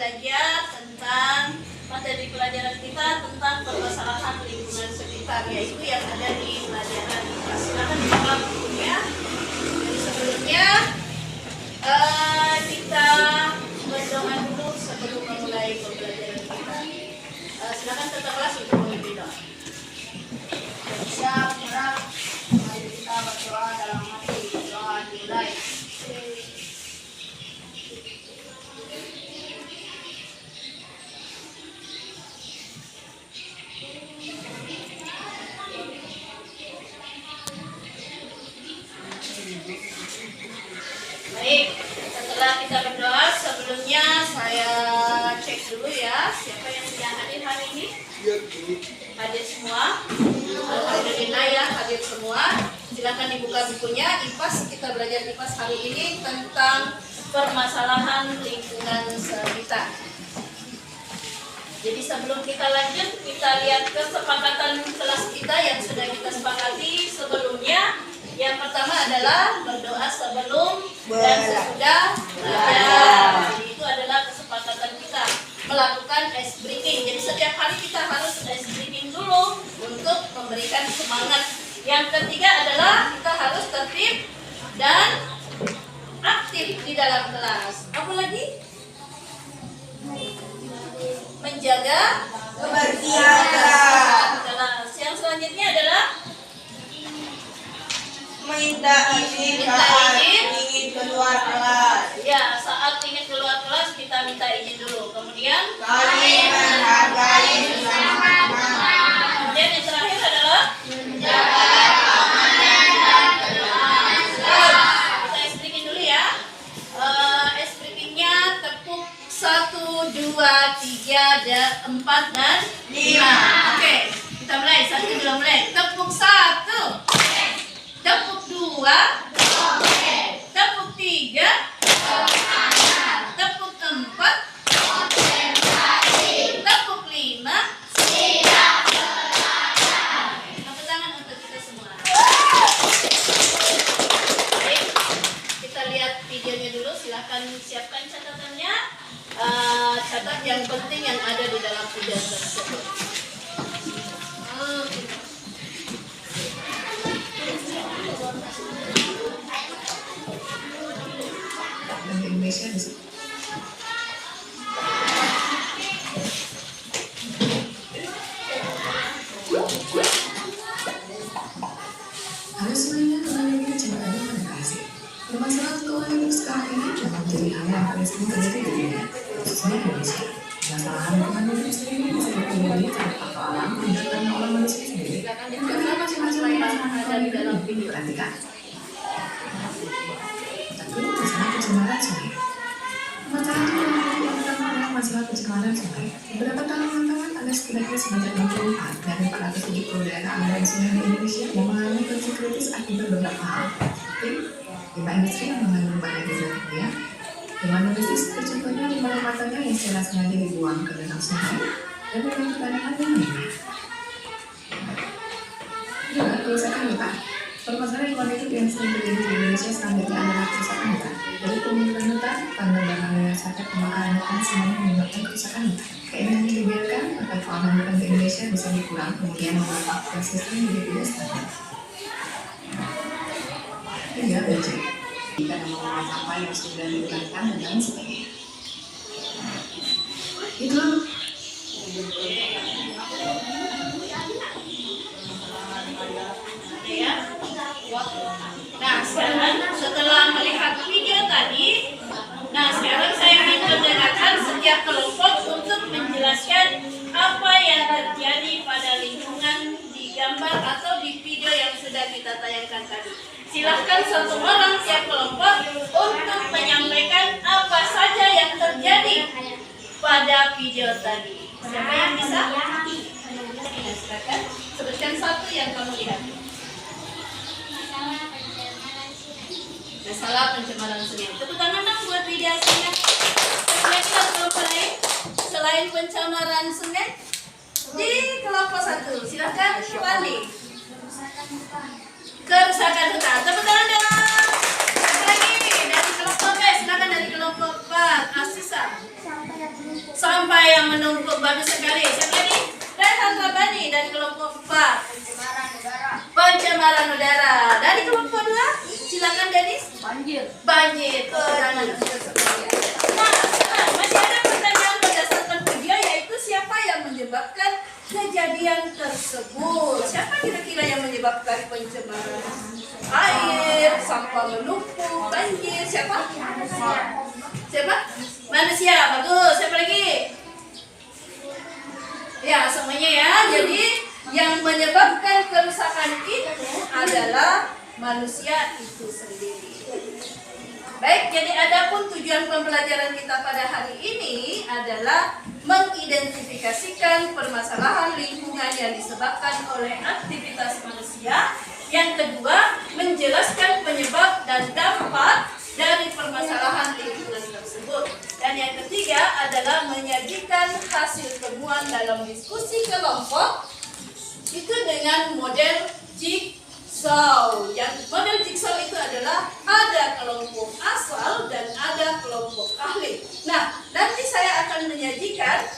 belajar tentang materi pelajaran kita tentang permasalahan lingkungan sekitar, yaitu yang ada di pelajaran IPA. Silakan dibuka bukunya. Jadi sebelumnya kita berdoa dulu sebelum memulai pembelajaran kita. Silakan tetap kelas untuk memimpin doa. Siap, gerak. Mari kita berdoa dalam hati. Doa dimulai. Baik, setelah kita berdoa, sebelumnya saya cek dulu ya, siapa yang sudah hadir hari ini? Hadir semua? Alhamdulillah ya, hadir semua. Silakan dibuka bukunya. IPAS, kita belajar IPAS hari ini tentang permasalahan lingkungan sekitar. Jadi sebelum kita lanjut, kita lihat kesepakatan kelas kita yang sudah kita sepakati sebelumnya. Yang pertama adalah berdoa sebelum dan sesudah belajar. Jadi itu adalah kesepakatan kita melakukan ice breaking. Jadi setiap hari kita harus ice breaking dulu untuk memberikan semangat. Yang ketiga adalah kita harus tertib dan aktif di dalam kelas. Apa lagi? Menjaga kebersihan kelas. Yang selanjutnya adalah minta izin saat ingin keluar kelas. Ya, saat ingin keluar kelas kita minta izin dulu. Kemudian Saling menghargai sesama. kemudian yang terakhir adalah Menjaga keamanan dan kenyamanan. kita ice breaking dulu ya. Ice breakingnya tepuk 1, 2, 3, 4 dan 5. Oke, kita mulai. 1 dulu mulai. Tepuk 1, tepuk 2, tepuk 3, tepuk 4, tepuk 5. Tepuk tangan untuk kita semua. Baik, kita lihat videonya dulu. Silahkan siapkan catatannya. Catat yang penting yang ada di dalam video tersebut. Indonesia bisa. Halo semuanya, kembali lagi di channel Adi Komunikasi. Permasalahan keuangan hidup sekarang ini memang menjadi hal yang paling sering terjadi di dunia, khususnya di Indonesia. Permasalahan lingkungan hidup sendiri bisa dipenuhi karena faktor alam dan karena orang manusia sendiri. Dan karena masing-masing permasalahan ada di dalam video diperhatikan. Satu, masalah pencemaran sungai. Permasalahan itu adalah masalah pencemaran sungai. Beberapa tahun belakangan ada setidaknya sebanyak 64 dari 470 daerah aliran sungai di Indonesia yang mengalami kondisi kritis akibat beberapa hal, seperti limbah industri yang mengandung banyak zat kimia, limbah domestik contohnya limbah rumah tangga yang secara sengaja dibuang ke dalam sungai, dan limbah pertanian yang lainnya. Juga kerusakan hutan. Permasalahan lingkungan hidup yang sering terjadi di Indonesia selanjutnya adalah kerusakan hutan. Dari pembunuhan hutan, penebangan liar sampai pembakaran hutan semuanya menyebabkan kerusakan hutan. Keinginannya dibiarkan agar fauna hutan di Indonesia bisa dikurang, kemudian membuat ekosistem menjadi tidak stabil. Tiga, budget. Jika mengelola sampah yang sudah digunakan dan lain sebagainya. Itu Nah, sekarang setelah melihat video tadi, sekarang saya ingin mendengarkan setiap kelompok untuk menjelaskan apa yang terjadi pada lingkungan di gambar atau di video yang sudah kita tayangkan tadi. Silahkan satu orang tiap kelompok untuk menyampaikan apa saja yang terjadi pada video tadi. Siapa yang bisa? Silakan sebutkan satu yang kamu lihat. Masalah pencemaran sungai. Tepuk tangan dong buat Widya Sungai. Kira-kira kelompok lain selain pencemaran sungai di kelompok 1. Silakan Wali. Kerusakan hutan. Tepuk tangan dong. Satu lagi dari kelompok B. Silakan dari kelompok 4. Asisa. menumpuk, bagus sekali. Siapa lagi? Rehan Rabani dari kelompok 4. Pencemaran udara. Dari kelompok 2, silakan Denis. Banjir. Nah, masih ada pertanyaan berdasarkan video, yaitu siapa yang menyebabkan kejadian tersebut? Siapa kira-kira yang menyebabkan pencemaran air, sampah menumpuk, banjir? Siapa? Manusia. Bagus. Siapa lagi? Ya, semuanya ya. Jadi yang menyebabkan kerusakan itu adalah manusia itu sendiri. Baik, jadi adapun tujuan pembelajaran kita pada hari ini adalah mengidentifikasikan permasalahan lingkungan yang disebabkan oleh aktivitas manusia. Yang kedua, menjelaskan penyebab dan dampak dari permasalahan lingkungan tersebut. Dan yang ketiga adalah menyajikan hasil temuan dalam diskusi kelompok itu dengan model jigsaw. Yang model jigsaw itu adalah ada kelompok asal dan ada kelompok ahli. Nah, nanti saya akan menyajikan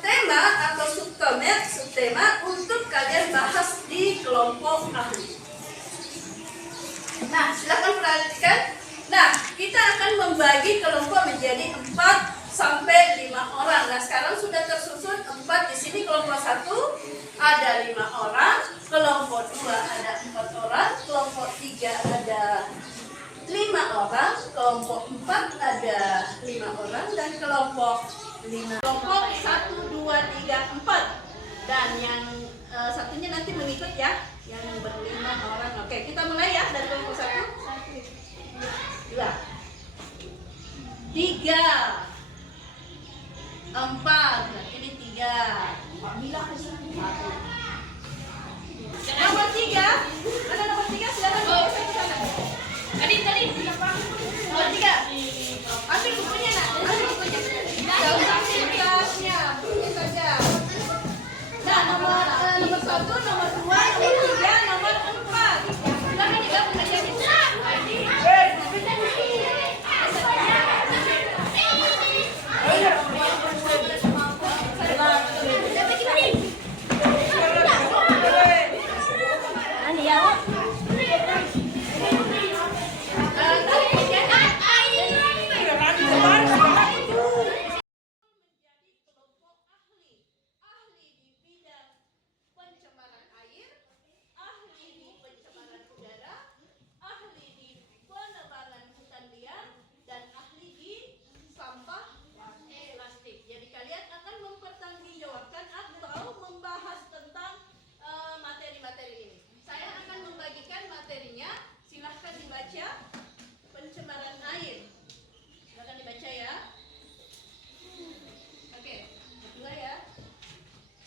tema atau subtema untuk kalian bahas di kelompok ahli. Nah, silakan perhatikan. Nah, kita akan membagi kelompok menjadi 4 sampai 5 orang. Nah, sekarang sudah tersusun 4 di sini. Kelompok 1 ada 5 orang, kelompok 2 ada 4 orang, kelompok 3 ada 5 orang, kelompok 4 ada 5 orang, dan kelompok 5. Kelompok 1, 2, 3, 4. Dan yang satunya nanti mengikut ya, yang ber-5 orang. Oke, kita mulai ya dari kelompok 1. 2, 3, 4. Ini 3. Nomor 3. Ada nomor 3, silakan saya ke sana. Tadi nomor 3. Ambil bukunya nak. Ambil bukunya. Jangan ambil tasnya. Bukunya saja. Nah, nomor 1, nomor 2, nomor 3, nomor 4. Silakan digabung aja nih. Pencemaran air. Silakan dibaca ya. Oke, kedua ya.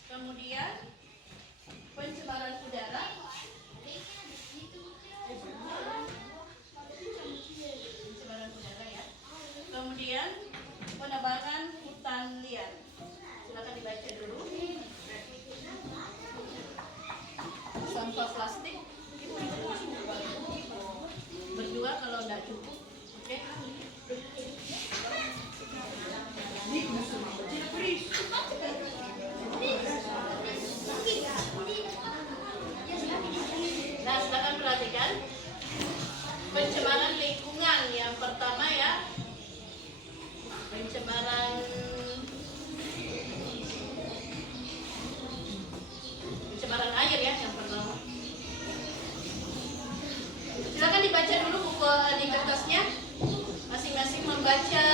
Kemudian pencemaran udara. Pencemaran udara ya. Kemudian penebangan hutan liar. Silakan dibaca dulu. Sampah plastik. Berdua kalau enggak cukup. Oke. Nah, silakan perhatikan pencemaran lingkungan yang pertama ya. Pencemaran air ya yang pertama. Silakan dibaca dulu buku di kertasnya. Masing-masing membaca.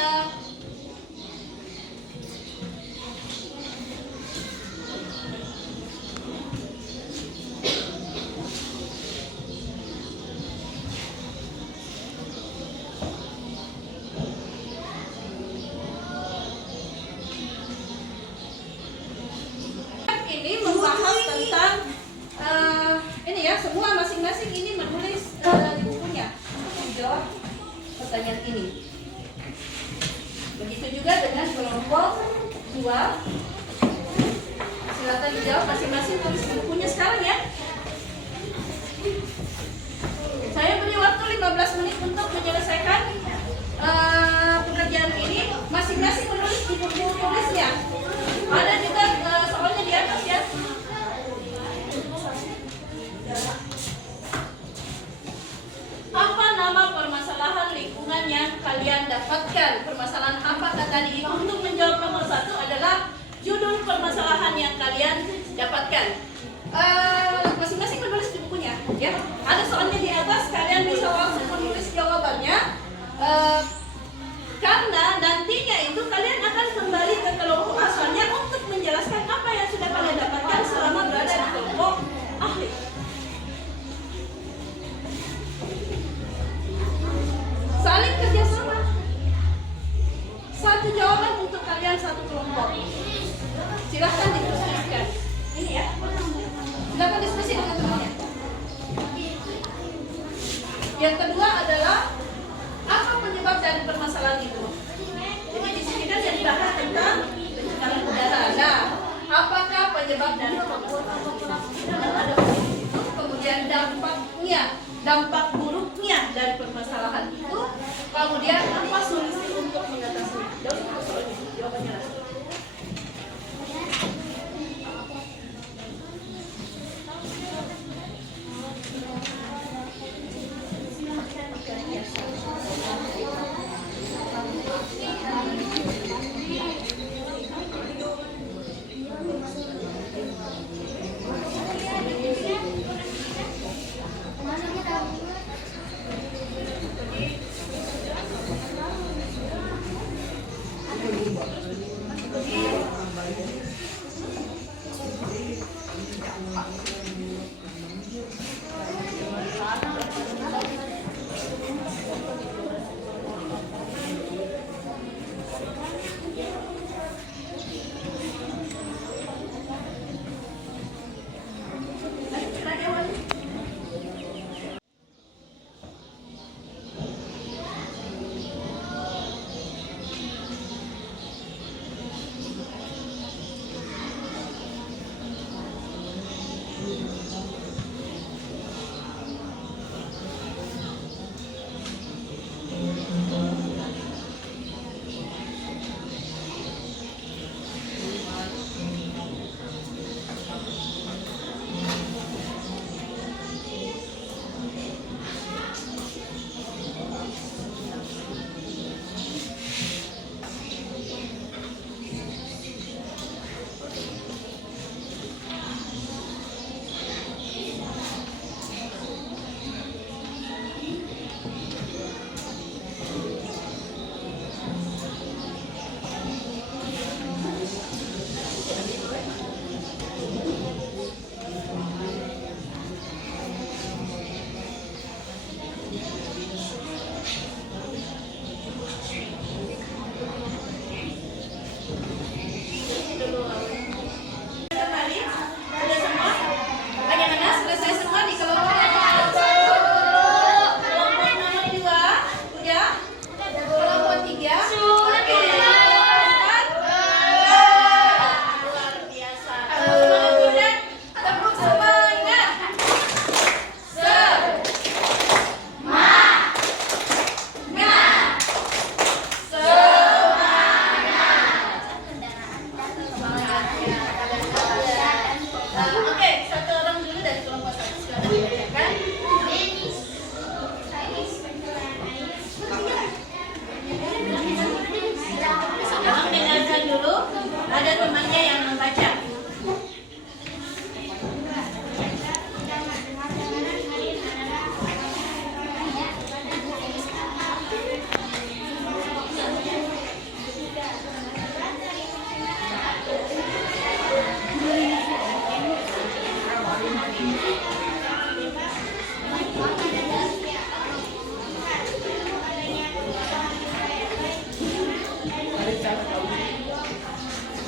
Ini membahas tentang ini ya, semua masing-masing ini menulis di bukunya untuk menjawab pertanyaan ini. Begitu juga dengan kelompok 2. Silakan dijawab masing-masing, tulis di bukunya sekarang ya. Saya beri waktu 15 menit untuk menyelesaikan pekerjaan ini. Masing-masing menulis di buku tulisnya. yang kalian dapatkan. Permasalahan apakah tadi? Untuk menjawab nomor 1 adalah judul permasalahan yang kalian dapatkan. Masing-masing menulis di bukunya, ya. Ada soalnya di atas, kalian bisa langsung menulis jawabannya. Karena nantinya itu kalian akan kembali ke kelompok asalnya untuk menjelaskan apa yang sudah kalian dapatkan selama berada di kelompok ahli. Saling kerjasama. Satu jawaban untuk kalian satu kelompok. Silahkan didiskusikan. Ini ya. Silahkan diskusi dengan temannya. Yang kedua adalah apa penyebab dari permasalahan itu? Jadi di sini kan yang dibahas tentang pencemaran udara. Nah, apakah penyebab dari kemudian dampak buruknya dari permasalahan itu, kemudian apa solusi untuk mengatasinya? Jawabannya.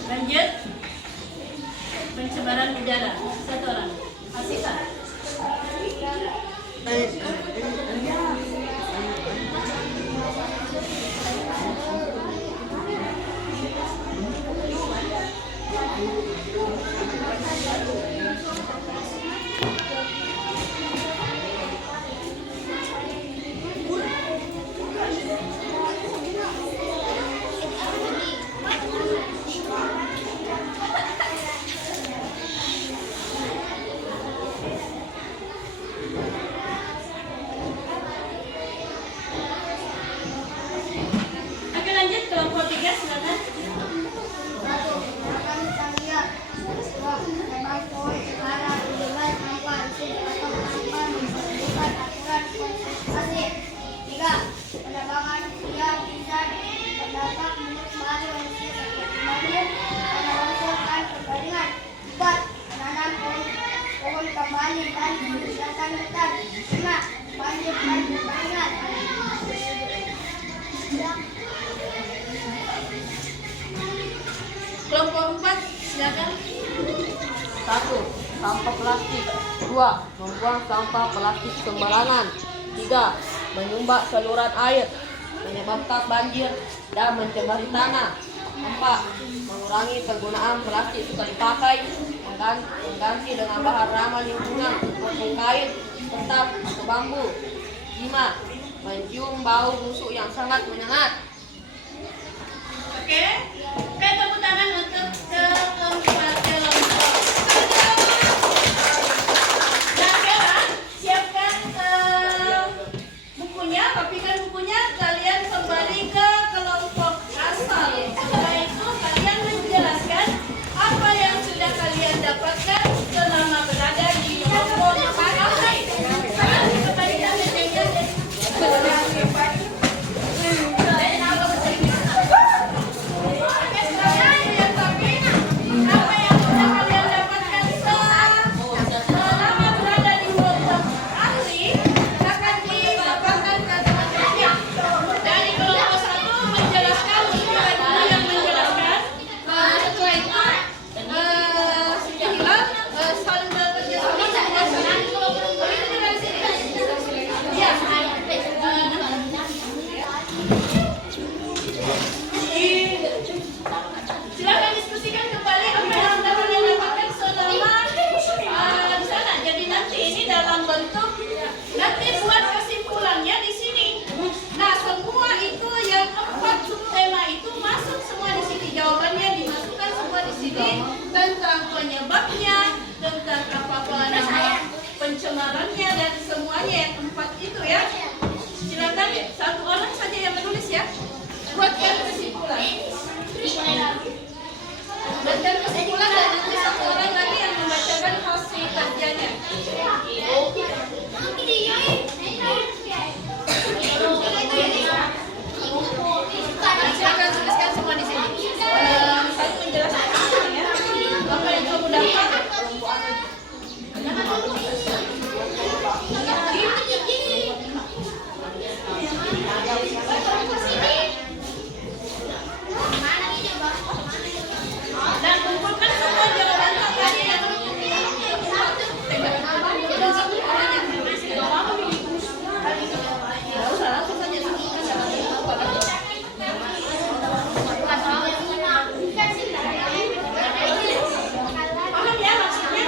Lanjut. Pencemaran udara. Satu orang. Asisa. menelongsorkan perbaringan. 4. Menanam pohon kembali dan membersihkan hutan. 5. Banjirkan perbaringan. Kelompok 4, silakan. 1. Sampah plastik. 2. Membuang sampah plastik sembarangan. 3. Menyumbat saluran air, menyebabkan banjir dan mencemari tanah. 4. Mengurangi penggunaan plastik sekali pakai, mengganti dengan bahan ramah lingkungan seperti kain, kertas, atau bambu. 5. Mencium bau busuk yang sangat menyengat. Oke, tepuk tangan untuk keempat kelompok. Dan sekarang siapkan bukunya, rapikan bukunya, kalian kembali ke kelompok asal. Setelah itu kalian menjelaskan apa yang sudah kalian dapatkan selama berada di kelompok asal. Kembalikan meja jadi silakan diskusikan kembali apa yang kalian dapatkan selama di sana. Jadi nanti ini dalam bentuk nanti buat kesimpulannya di sini. Nah, semua itu yang 4 subtema itu masuk semua di sini. Jawabannya dimasukkan semua di sini tentang penyebabnya, tentang apa nama pencemarannya dan semuanya yang 4 itu ya. Silakan satu orang saja yang menulis ya. Buatkan kesimpulan. Buatkan kesimpulan dan nanti satu orang lagi yang membacakan hasil kerjanya. Silakan tuliskan semua di sini. Saya menjelaskan ya. Apa yang kamu dapat? Dan kumpulkan semua jawaban tadi yang dan satu orang yang menuliskan. Tidak usah langsung saja sebutkan. Paham ya maksudnya?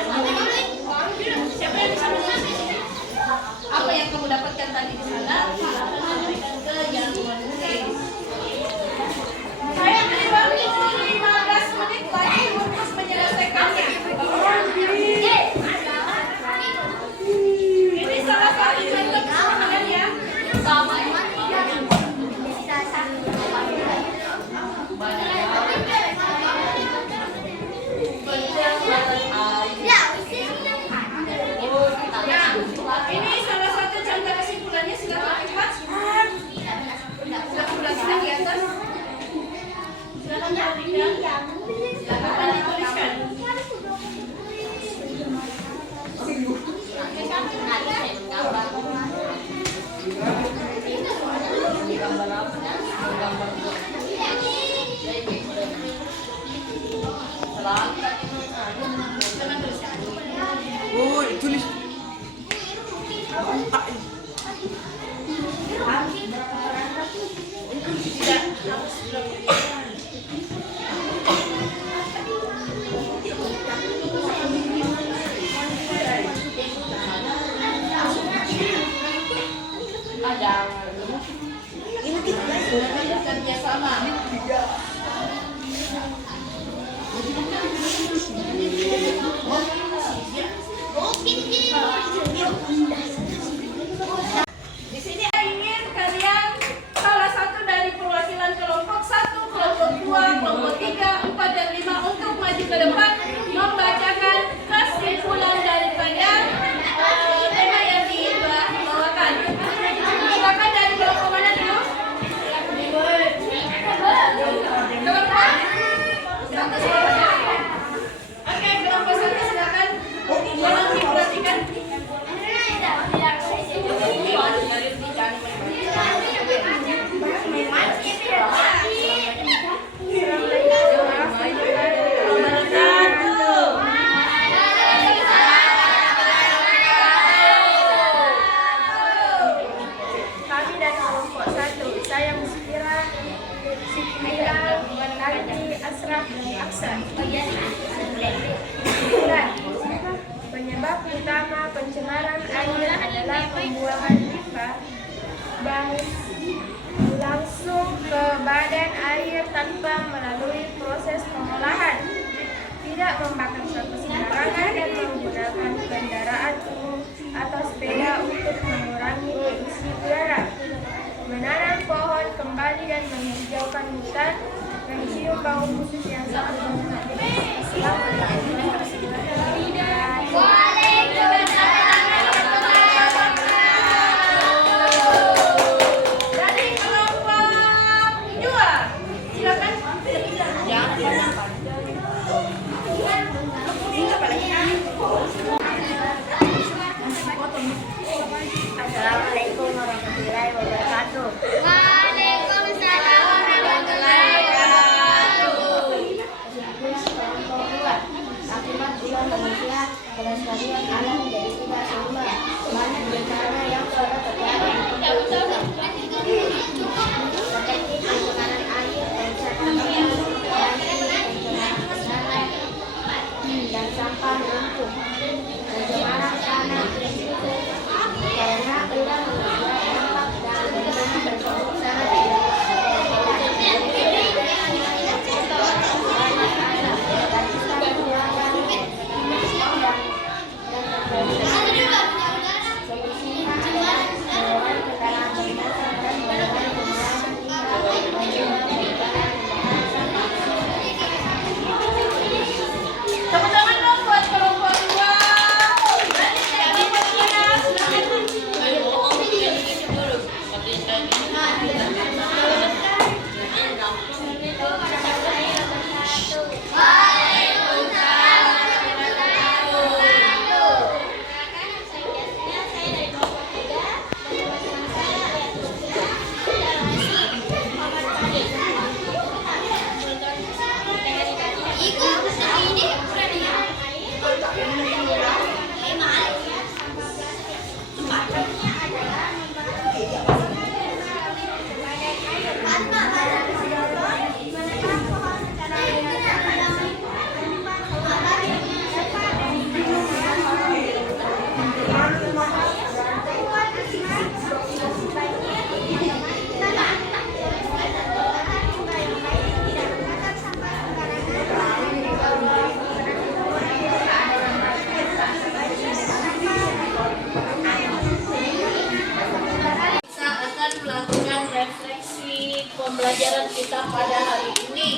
Siapa yang bisa menulis? Apa yang kamu dapatkan tadi di sana? Sampaikan ke yang menulis. Saya beri waktu 15 menit lagi untuk menyelesaikannya. Ini salah satu contoh kesalahan ya. Ini salah satu contoh kesimpulannya, silakan lihat. Silakan di atas. Silakan perhatikan. Silakan dituliskan. Silakan tuliskan. Oh, tulis. Tidak harus kerja sama. dari Aksan. Dan penyebab utama pencemaran air adalah pembuangan pipa langsung ke badan air tanpa melalui proses pengolahan, tidak membakar sampah sembarangan dan menggunakan kendaraan umum atau sepeda untuk mengurangi polusi udara, menanam pohon kembali dan menghijaukan hutan, mencium bau khusus yang sangat bermanfaat. Assalamualaikum warahmatullahi wabarakatuh. Dari kelompok 2, silakan. Assalamualaikum warahmatullahi wabarakatuh. Waalaikumsalam warahmatullahi wabarakatuh. Kelompok 2. Akibat ulah manusia, kelestarian alam menjadi tidak seimbang. Banyak bencana yang sudah terjadi seperti pencemaran air, pencemaran dan sampah menumpuk, pencemaran tanah karena ulah membuat dampak dan bagaimana tersebut sangat tidak Tepuk tangan dong buat kelompok 2. Dari kita akan melakukan refleksi pembelajaran kita pada hari ini,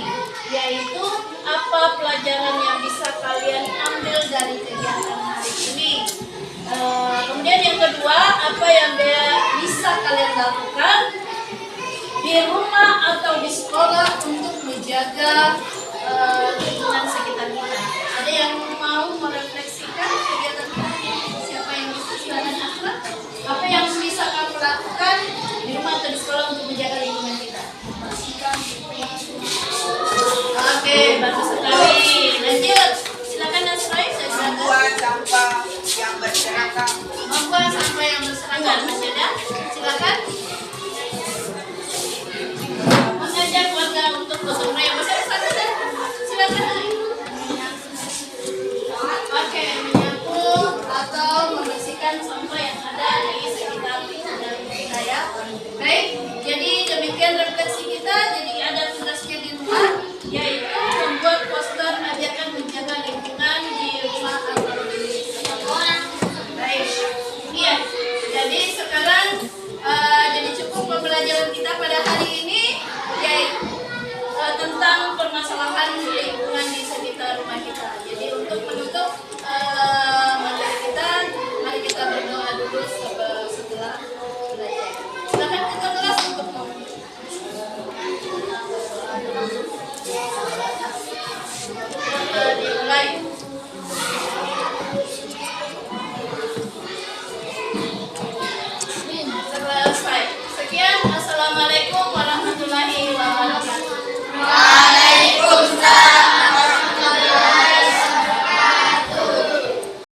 yaitu apa pelajaran yang bisa kalian ambil dari kegiatan hari ini. Kemudian yang kedua, apa yang bisa kalian lakukan di rumah atau di sekolah untuk menjaga lingkungan sekitar kita. Ada yang mau merefleksikan kegiatan hari ini? Siapa yang bisa? Silakan Asra. Apa yang bisa kamu lakukan di rumah atau di sekolah untuk menjaga lingkungan kita? Oke, bagus sekali. Lanjut, silakan Asra. Membuang sampah yang berserakan. Membuang sampah yang berserakan. Masih ada? Silakan.